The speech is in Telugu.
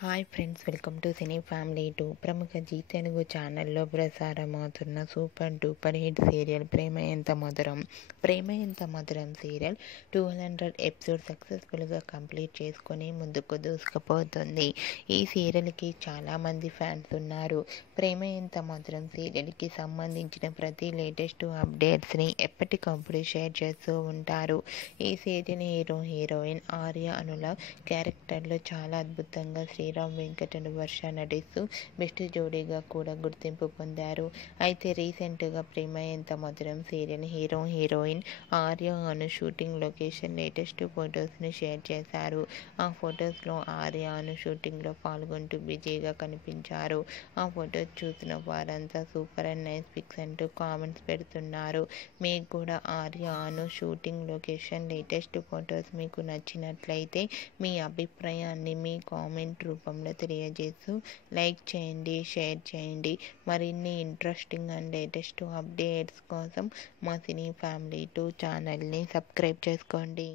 Hi friends, welcome to cine family 2. ప్రముఖ జీ తెలుగు ఛానల్లో ప్రసారమవుతున్న సూపర్ డూపర్ హిట్ సీరియల్ ప్రేమ ఎంత మధురం. ప్రేమ ఎంత మధురం సీరియల్ 200 ఎపిసోడ్ సక్సెస్ఫుల్గా కంప్లీట్ చేసుకొని ముందుకు దూసుకుపోతుంది. ఈ సీరియల్కి చాలామంది ఫ్యాన్స్ ఉన్నారు. ప్రేమ ఎంత మధురం సీరియల్కి సంబంధించిన ప్రతి లేటెస్ట్ అప్డేట్స్ని ఎప్పటికప్పుడు షేర్ చేస్తూ ఉంటారు. ఈ సీరియల్ హీరోయిన్ ఆర్య అనురాగ్ క్యారెక్టర్లో చాలా అద్భుతంగా శ్రీరామ్ వెంకటను వర్ష నటిస్తూ బెస్ట్ జోడీగా కూడా గుర్తింపు పొందారు. అయితే రీసెంట్గా ప్రేమ ఎంత మధురం సీరియల్ హీరోయిన్ ఆర్య అను షూటింగ్ లొకేషన్ లేటెస్ట్ ఫొటోస్ని షేర్ చేశారు. ఆ ఫొటోస్లో ఆర్య అను షూటింగ్లో పాల్గొంటూ బిజీగా కనిపించారు. ఆ ఫొటోస్ చూసిన వారంతా సూపర్ అండ్ నైస్ పిక్స్ అంటూ కామెంట్స్ పెడుతున్నారు. మీకు కూడా ఆర్య అను షూటింగ్ లొకేషన్ లేటెస్ట్ ఫొటోస్ మీకు నచ్చినట్లయితే మీ అభిప్రాయాన్ని మీ కామెంట్ రూపంలో తెలియజేస్తూ లైక్ చేయండి, షేర్ చేయండి. మరిన్ని ఇంట్రెస్టింగ్ అండ్ లేటెస్ట్ అప్డేట్స్ కోసం మా సినీ ఫ్యామిలీ 2 ఛానల్ని సబ్స్క్రైబ్ చేసుకోండి.